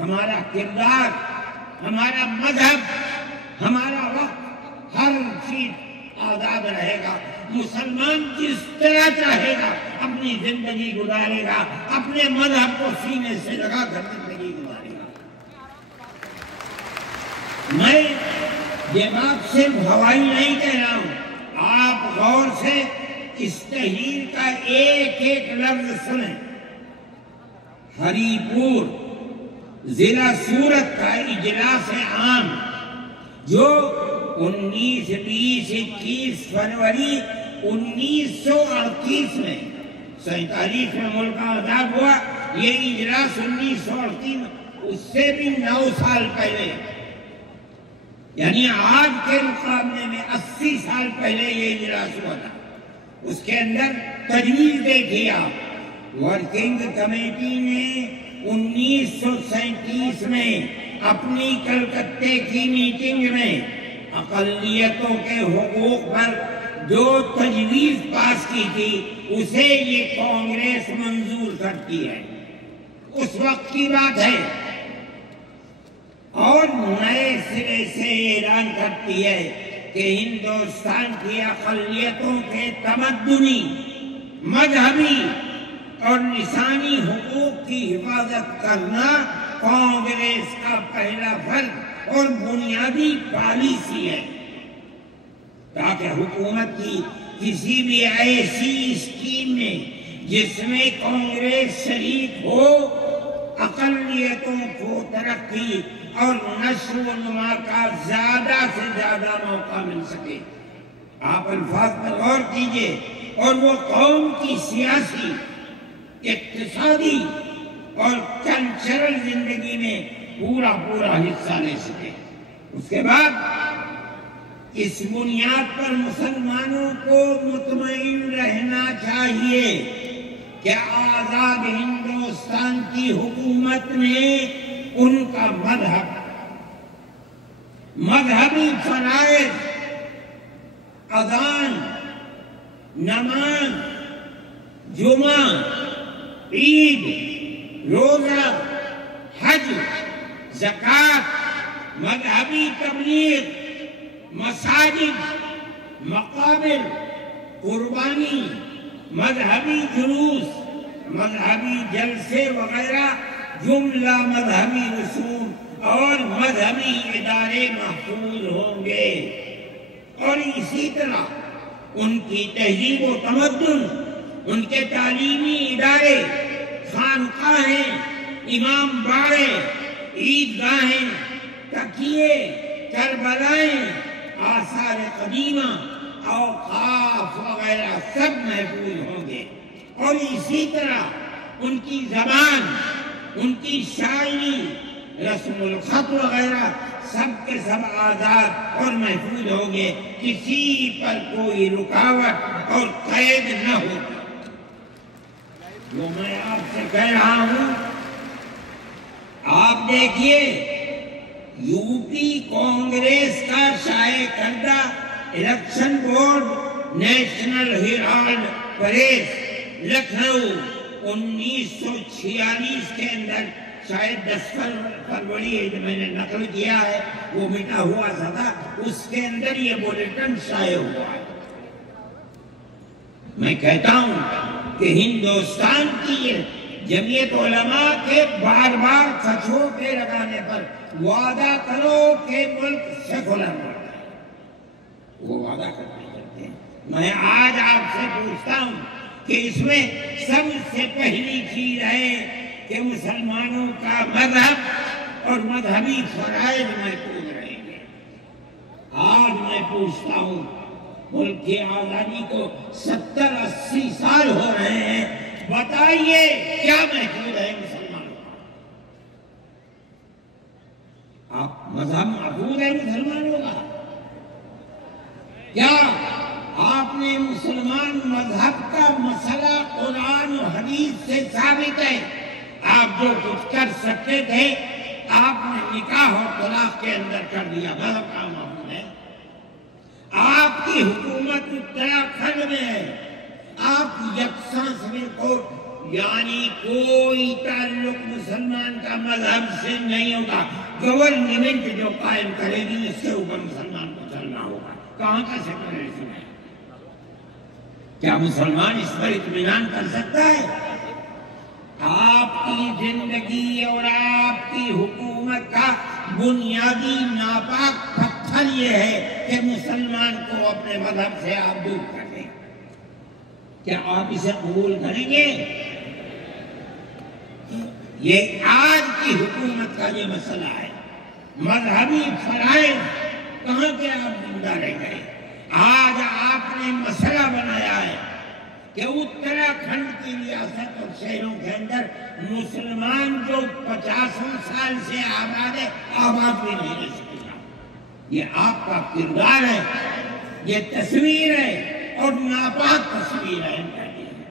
ہمارا کردار، ہمارا مذہب، ہمارا وقت، ہر چیز آزاد رہے گا۔ مسلمان جس طرح چاہے گا اپنی زندگی گزارے گا، اپنے مذہب کو سینے سے لگا کر زندگی گزارے گا۔ میں یہ بات صرف ہوائی نہیں کہہ رہا ہوں، آپ غور سے اس تحریر کا ایک ایک لفظ سنیں۔ ہری پور ضلع سورت کا اجلاس عام جو 19، 20، 21 فروری 1938 میں 47 میں ملک آزاد ہوا، یہ اجلاس 1938 میں، اس سے بھی 9 سال پہلے، یعنی آج کے مقابلے میں 80 سال پہلے یہ اجلاس ہوا تھا۔ اس کے اندر تجویز دیکھیے آپ، ورکنگ کمیٹی نے 1937 میں اپنی کلکتے کی میٹنگ میں اقلیتوں کے حقوق پر جو تجویز پاس کی تھی اسے یہ کانگریس منظور کرتی ہے، اس وقت کی بات ہے، اور نئے سرے سے اعلان کرتی ہے کہ ہندوستان کی اقلیتوں کے تمدنی، مذہبی اور لسانی حقوق کی حفاظت کرنا کانگریس کا پہلا فرض اور بنیادی پالیسی ہے، تاکہ حکومت کی کسی بھی ایسی اسکیم میں جس میں کانگریس شریک ہو، اقلیتوں کو ترقی اور نشو و نما کا زیادہ سے زیادہ موقع مل سکے۔ آپ الفاظ پر غور کیجئے، اور وہ قوم کی سیاسی، اقتصادی اور کلچرل زندگی میں پورا حصہ لے سکے۔ اس کے بعد اس بنیاد پر مسلمانوں کو مطمئن رہنا چاہیے کہ آزاد ہندوستان کی حکومت میں ان کا مذہبی فرائض، اذان، نماز، جمعہ، عید، روزہ، حج، زکوٰۃ، مذہبی تبلیغ، مساجد، مقابر، قربانی، مذہبی جلوس، مذہبی جلسے وغیرہ جملہ مذہبی رسوم اور مذہبی ادارے محفوظ ہوں گے، اور اسی طرح ان کی تہذیب و تمدن، ان کے تعلیمی ادارے، خانقاہیں، امام باڑے، عیدگاہیں، تکیے، کربلائیں، آثار قدیمہ، اوقاف وغیرہ سب محفوظ ہوں گے، اور اسی طرح ان کی زبان، ان کی شاعری، رسم الخط وغیرہ سب کے سب آزاد اور محفوظ ہوں گے، کسی پر کوئی رکاوٹ اور قید نہ ہوگا۔ جو میں آپ سے کہہ رہا ہوں، آپ دیکھیے، یو پی کانگریس کا شائع کردہ election board National Herald press Lucknow 1946 کے اندر، شاید 10 فروری ہے جو میں نے نقل کیا ہے، وہ مٹا ہوا تھا، اس کے اندر یہ بلیٹن شائع ہوا ہے۔ میں کہتا ہوں کہ ہندوستان کی جمعیت علماء کے بار بار کھچوٹے لگانے پر وعدہ کرو کہ ملک سیکولر ملک ہے، وہ وعدہ کرتے ہیں۔ میں آج آپ سے پوچھتا ہوں کہ اس میں سب سے پہلی چیز ہے کہ مسلمانوں کا مذہب اور مذہبی فرائض محفوظ رہیں گے۔ آج میں پوچھتا ہوں، ملک کی آزادی کو 70-80 سال ہو رہے ہیں، بتائیے کیا محفوظ ہے مسلمانوں کا؟ آپ مذہب محفوظ ہے مسلمانوں کا؟ کیا آپ نے مسلمان مذہب کا مسئلہ قرآن و حدیث سے ثابت ہے؟ آپ جو کچھ کر سکتے تھے آپ نے نکاح اور طلاق کے اندر کر دیا، مذہب کا معمول ہے۔ آپ کی حکومت اتراکھنڈ میں ہے، آپ یکساں سول کوڈ یعنی کوئی تعلق مسلمان کا مذہب سے نہیں ہوگا. گورنمنٹ جو قائم کرے گی اس کے اوپر مسلمان کو چلنا ہوگا. کہاں کا سیکولرزم ہے؟ کیا مسلمان اس پر اطمینان کر سکتا ہے؟ آپ کی زندگی اور آپ کی حکومت کا بنیادی ناپاک پتھر یہ ہے کہ مسلمان کو اپنے مذہب سے آپ دور کر دیں. کیا آپ اسے قبول کریں گے؟ یہ آج کی حکومت کا یہ مسئلہ ہے. مذہبی فرائض کہاں کے آپ زندہ رہ گئے؟ آج آپ نے مسئلہ بنایا ہے کہ اتراکھنڈ کی ریاست اور شہروں کے اندر مسلمان جو 50 سال سے آباد ہے آباد بھی نہیں رہ سکتا. یہ آپ کا کردار ہے، یہ تصویر ہے اور ناپاک تصویر ہے.